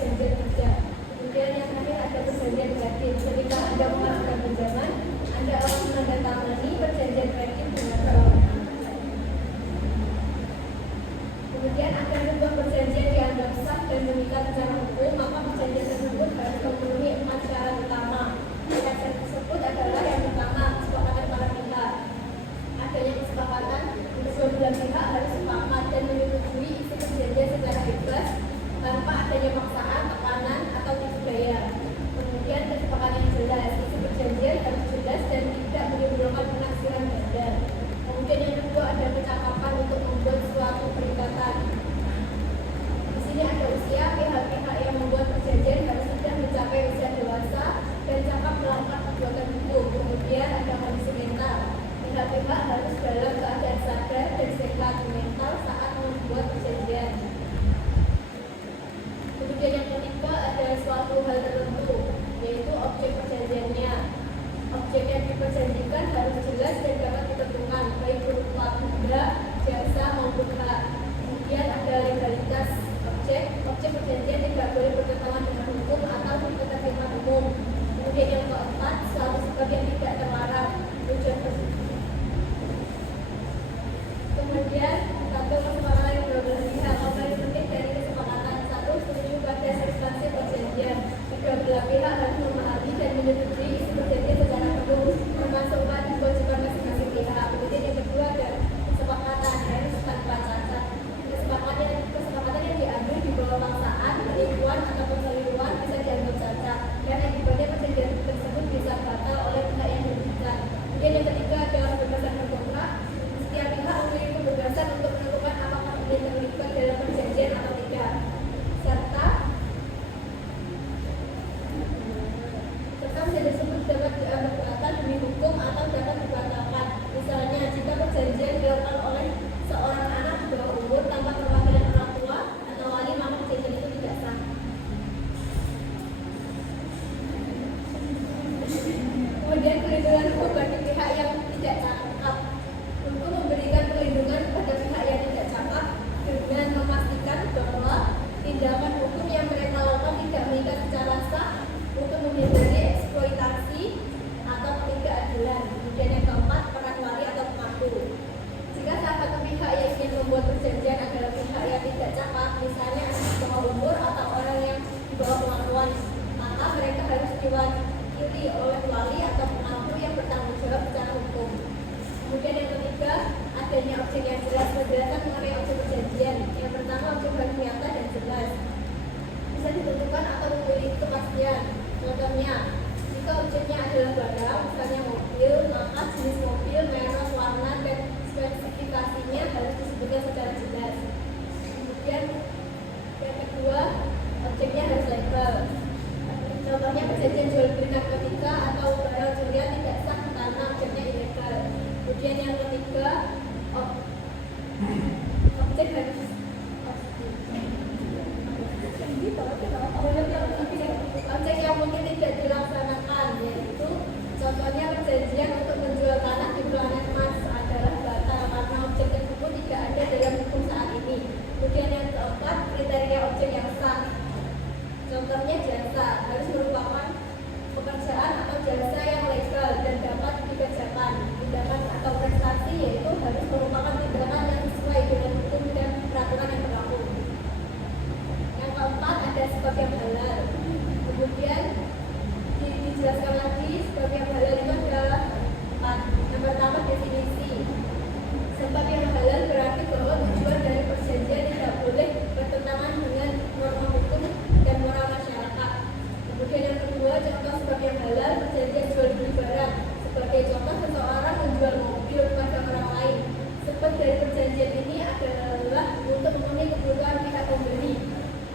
perjanjian kerja. Kemudian yang terakhir ada perjanjian kredit. Ketika Anda mengajukan pinjaman, Anda harus menandatangani perjanjian kredit dengan bank. Kemudian agar sebuah perjanjian dianggap sah dan mengikat secara hukum, maka perjanjian tersebut harus memenuhi 4 syarat utama. Syarat tersebut adalah yang pertama, kesepakatan para pihak. Adanya kesepakatan, kedua belah pihak harus sepakat dan menyetujui isi perjanjian secara bebas tanpa adanya paksaan, tekanan, atau tipu daya. Kemudian kesepakatan yang jelas, isi perjanjian harus jelas dan tidak menimbulkan penafsiran ganda. Kemudian yang kedua ada kecakapan untuk membuat suatu perikatan. Di sini ada usia, pihak-pihak yang membuat perjanjian harus sudah mencapai usia dewasa dan cakap melakukan perbuatan hukum. Kemudian ada kondisi mental. Pihak-pihak harus dalam keadaan sadar dan sehat mental saat membuat perjanjian. Kemudian yang ketiga ada suatu hal tertentu, yaitu objek perjanjiannya. Objek yang diperjanjikan harus jelas dan dapat ditentukan, baik berupa benda, jasa maupun hak. Kemudian ada legalitas objek. Objek perjanjian tidak boleh bertentangan dengan hukum atau ketertiban umum. Kemudian yang keempat, suatu sebab yang tidak terlarang. Tujuan kemudian satu kesepakatan yang berbeda pihak. Paling penting dari kesepakatan satu, setuju pada substansi perjanjian. Kedua belah pihak harus memahami dan menyetujui isi perjanjian secara penuh, termasukkan kewajiban masing-masing pihak. Kemudian yang kedua ada kesepakatan harus tanpa cacat. Kesepakatan yang diambil di bawah paksaan, penipuan atau penyeliruan bisa dianggap cacat dan akibatnya perjanjian tersebut bisa batal oleh pihak yang dirugikan. Kemudian yang ketiga ada kebebasan berkontrak. Setiap pihak memiliki kebebasan untuk menentukan apakah ia terlibat dalam perjanjian atau tidak, serta bisa disebut dapat dianggap batal demi hukum atau dapat dibatalkan. Misalnya, jika perjanjian dilakukan oleh seorang anak di bawah umur tanpa perwakilan orang tua atau wali, maka perjanjian itu tidak sah. Kemudian perlindungan hukum bagi pihak yang tidak cakap. Hukum memberikan perlindungan kepada pihak yang tidak cakap dengan memastikan bahwa tindakan hukum yang mereka lakukan tidak mengikat secara sah untuk menghindari eksploitasi atau ketidakadilan. Kemudian yang keempat, peran wali atau pemangku. Jika salah satu pihak yang ingin membuat perjanjian adalah pihak yang tidak cakap, misalnya anak di bawah umur atau orang yang di bawah pengetahuan, maka mereka harus diwakili oleh wali atau pemangku yang bertanggung jawab secara hukum. Kemudian yang ketiga, adanya objek yang jelas. Penjelasan mengenai objek perjanjian. Yang pertama, objek harus nyata dan jelas, bisa ditentukan atau memiliki kepastian. Contohnya, jika objeknya adalah barang, misalnya mobil, maka jenis mobil, merek, warna, dan spesifikasinya harus disebutkan secara jelas. Kemudian yang kedua, objeknya harus legal. Contohnya perjanjian jual beli narkotika atau barang curian tidak sah karena objeknya ilegal. Kemudian yang ketiga, objek harus objek yang mungkin tidak dilaksanakan, yaitu contohnya perjanjian untuk menjual tanah di planet Mars adalah batal karena objek tersebut tidak ada dalam hukum saat ini. Kemudian yang keempat, kriteria objek yang sah. Contohnya jasa harus merupakan pekerjaan atau jasa yang legal dan dapat dikerjakan. Tindakan atau prestasi yaitu harus merupakan tindakan yang sesuai dengan hukum dan peraturan yang berlaku. Yang keempat ada sebab yang halal. Kemudian dijelaskan lagi sebab yang halal itu adalah 4. Yang pertama definisi. Sebab yang halal berarti bahwa tujuan dari perjanjian tidak boleh bertentangan dengan norma hukum dan moral masyarakat. Kemudian yang kedua, contoh sebab yang halal perjanjian jual beli barang. Sebagai contoh, seseorang menjual mobil kepada orang lain. Sebab dari perjanjian ini adalah untuk memenuhi kebutuhan pihak pembeli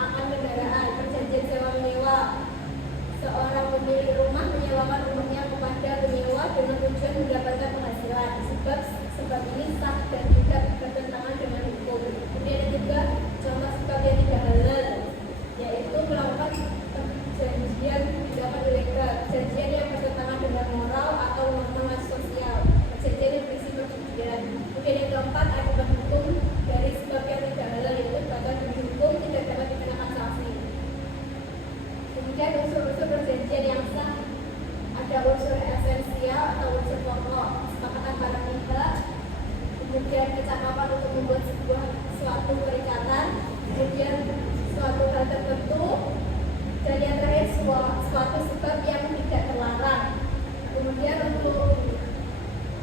akan kendaraan. Perjanjian sewa menyewa. Seorang pemilik rumah menyewakan rumahnya kepada penyewa dengan tujuan mendapatkan penghasilan. Sebab ini sah dan tidak bertentangan dengan hukum. Kemudian yang ketiga, contoh sebab yang tidak halal, yaitu melakukan perjanjian tindakan ilegal, perjanjian yang bertentangan dengan moral atau norma sosial, perjanjian yang berisi perjudian. Kemudian yang keempat, akibat hukum dari sebab yang tidak halal, yaitu bahkan demi hukum tidak dapat dikenakan sanksi. perjanjian yang sah ada unsur esensial atau unsur pokok, kesepakatan para pihak, kemudian kecakapan untuk membuat suatu perikatan, kemudian suatu hal tertentu, dan yang terakhir suatu sebab yang tidak terlarang. Kemudian untuk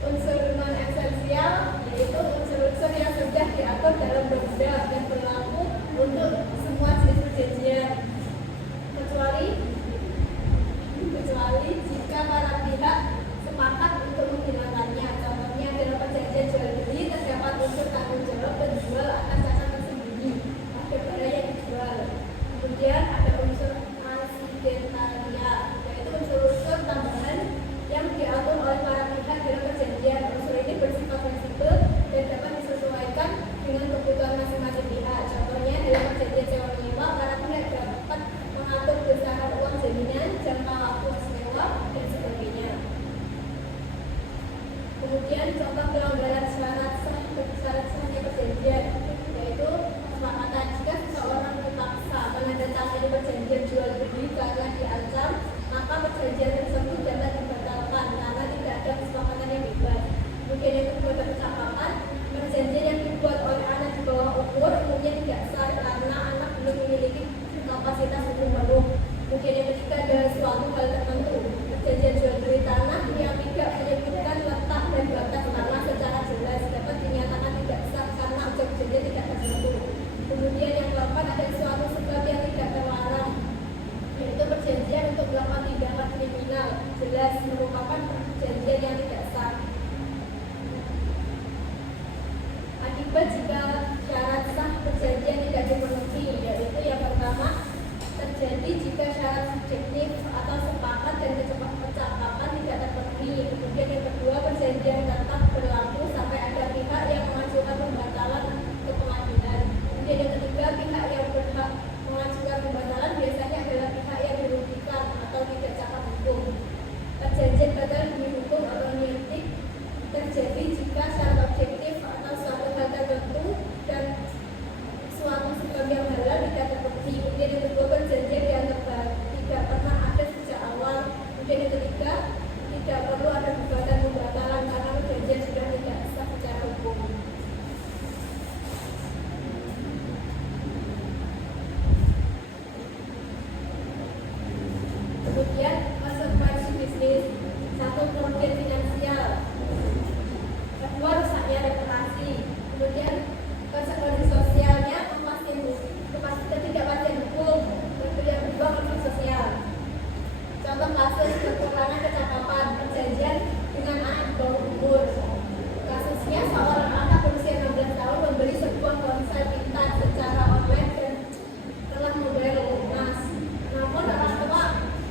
unsur non esensial yaitu unsur-unsur yang sudah diatur dalam undang-undang dan berlaku untuk semua jenis perjanjian kecuali jika para pihak sepakat untuk menghilangkannya. Contohnya dalam perjanjian jual beli terdapat unsur tanggung jawab penjual atas cacat tersembunyi pada barang yang dijual. Kemudian ada unsur aksidentalia, yaitu unsur-unsur tambahan yang diatur oleh para pihak dalam perjanjian. Unsur ini bersifat fleksibel dan dapat disesuaikan dengan kebutuhan masing-masing pihak. Contohnya dalam perjanjian sewa menyewa, para pihak dapat mengatur besaran uang jaminan, jangka waktu sewa, dan sebagainya. Kemudian contoh pelanggaran syarat sahnya perjanjian, yaitu kesepakatan jika seseorang terpaksa menandatangani perjanjian jual beli karena diancam, maka perjanjian tersebut dapat dibatalkan karena tidak ada kesepakatan yang bebas. Kemudian yang kedua percakapan, perjanjian yang dibuat oleh anak di bawah umur umumnya tidak sah karena anak belum memiliki kapasitas hukum baru. Kemudian yang ketiga adalah suatu hal tertentu, perjanjian jual beli tanah yang tidak menyebutkan letak dan batas tanah secara jelas dapat dinyatakan tidak sah karena objek perjanjian tidak tertentu. Kemudian yang keempat ada suatu sebab yang tidak terlarang, yaitu perjanjian untuk melakukan tindakan kriminal jelas merupakan perjanjian yang tidak sah. Akibat jika syarat sah perjanjian tidak dipenuhi, yaitu yang pertama terjadi jika syarat subjektif atau sepakat dan percakapan tidak terpenuhi. Kemudian yang kedua, perjanjian tetap berlaku sampai ada pihak yang mengajukan pembatalan ke pengadilan. Kemudian yang ketiga, pihak yang berhak mengajukan pembatalan biasanya adalah pihak yang dirugikan atau tidak cakap hukum. Perjanjian batal demi hukum atau nyetik terjadi jika syarat objektif atau suatu hal tertentu dan suatu sebab yang halal tidak terpenuhi. Kemudian yang kedua, perjanjian dianggap tidak pernah ada sejak awal. Kemudian yang ketiga, tidak perlu ada gugatan pembatalan karena perjanjian sudah tidak sah secara hukum. Kemudian konsekuensi bisnis. Satu, kerugian finansial. Kedua, rusaknya reputasi. Kemudian konsekuensi sosialnya ketidakpastian hukum. Yang kedua, konflik sosial. Contoh kasus kekurangan kecakapan perjanjian dengan anak di bawah umur. Kasusnya seorang anak berusia 16 tahun membeli sebuah ponsel pintar secara online dan telah membayar lunas. Namun orang tua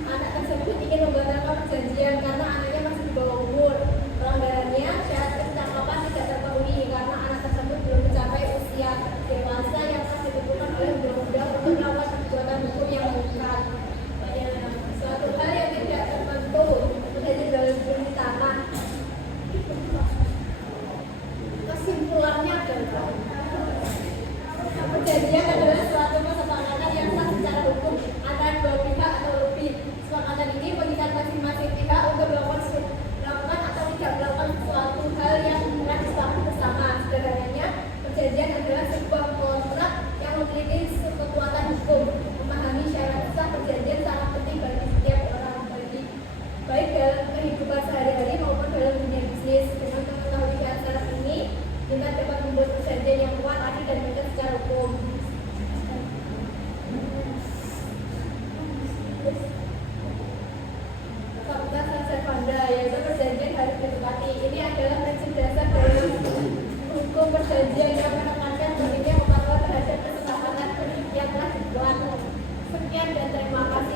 anak tersebut ingin membatalkan perjanjian karena anaknya masih di bawah umur. Pelanggarannya, syarat kecakapan tidak terpenuhi karena anak tersebut belum mencapai usia dewasa yang telah ditentukan oleh undang-undang untuk melakukan perbuatan hukum yang mengikat. Suatu hal yang tidak tertentu, menjadi jual beli tanah. Kesimpulannya adalah perjanjian adalah suatu kesepakatan yang sah secara hukum antara dua pihak atau lebih. Kesepakatan ini mengikat masing-masing pihak untuk melakukan atau tidak melakukan suatu hal yang telah disepakati bersama. Sederhananya, perjanjian adalah sebuah kontrak yang memiliki kekuatan hukum. Memahami syarat sah perjanjian sangat penting bagi setiap orang, baik dalam kehidupan sehari-hari maupun dalam dunia bisnis. Dengan mengetahui syarat ini, kita dapat membuat perjanjian yang kuat, adil, dan benar secara hukum. Sabda servanda, yaitu perjanjian harus ditepati. Ini adalah prinsip dasar dalam hukum perjanjian yang menekankan pentingnya kepatuhan terhadap kesepakatan yang telah dibuat. Sekian dan terima kasih.